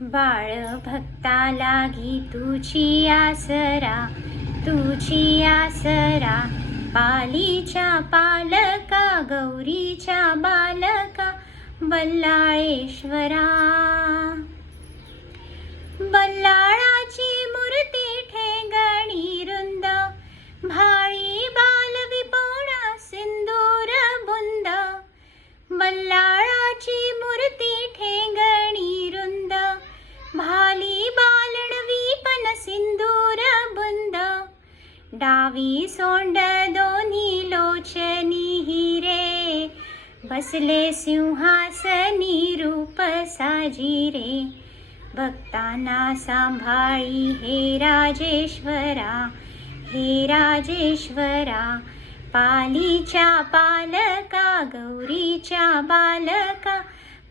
बाळ भक्ता लागी तुझी आसरा, तुझी आसरा. पालीच्या पालका, गौरीच्या बालका, बल्लाळेश्वरा. बल्लाळाची मूर्ती ठेंगणी रुंद, भाळी बाल विपोणा सिंदूर बुंद. बल्लाळाची मूर्ती ठेंगणी रुंद, भाली बालणवी पण सिंदूर बुंद. डावी सोंड दोन्ही लोचनी हिरे, बसले सिंहासनी रूप साजिरे. भक्तांना सांभाळी हे राजेश्वरा, हे राजेश्वरा. पालीच्या पालका, गौरीच्या बालका,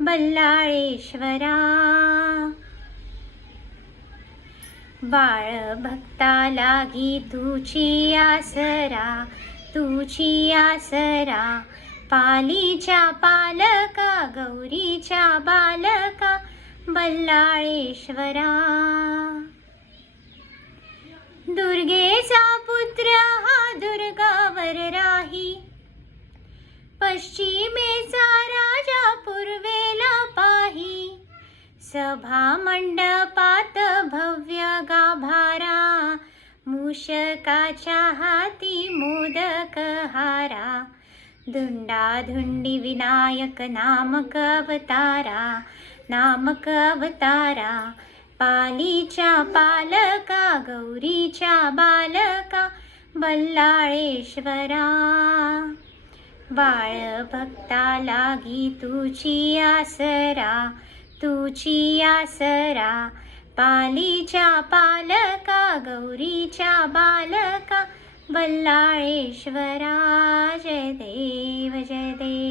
बल्लाळेश्वरा. बाळ भक्ता लागी तुझी आसरा, तुझी आसरा. पालीच्या पालका, गौरीच्या बालका, बल्लाळेश्वरा. दुर्गेचा पुत्र हा दुर्गावर राही, पश्चिमेचा राजा पूर्वेला पाही. सभा मंडपात भव्य गाभारा, मूषकाच्या हाती मोदक हारा. धुंडाधुंडी विनायक नामक अवतारा, नामक अवतारा. पालीच्या पालका, गौरीच्या बालका, बल्लाळेश्वरा. बाळ भक्ता लागी तुझी आसरा, तुझी आसरा. पालीच्या पालका, गौरीच्या बालका, बल्लाळेश्वरा. जय देव जय देव.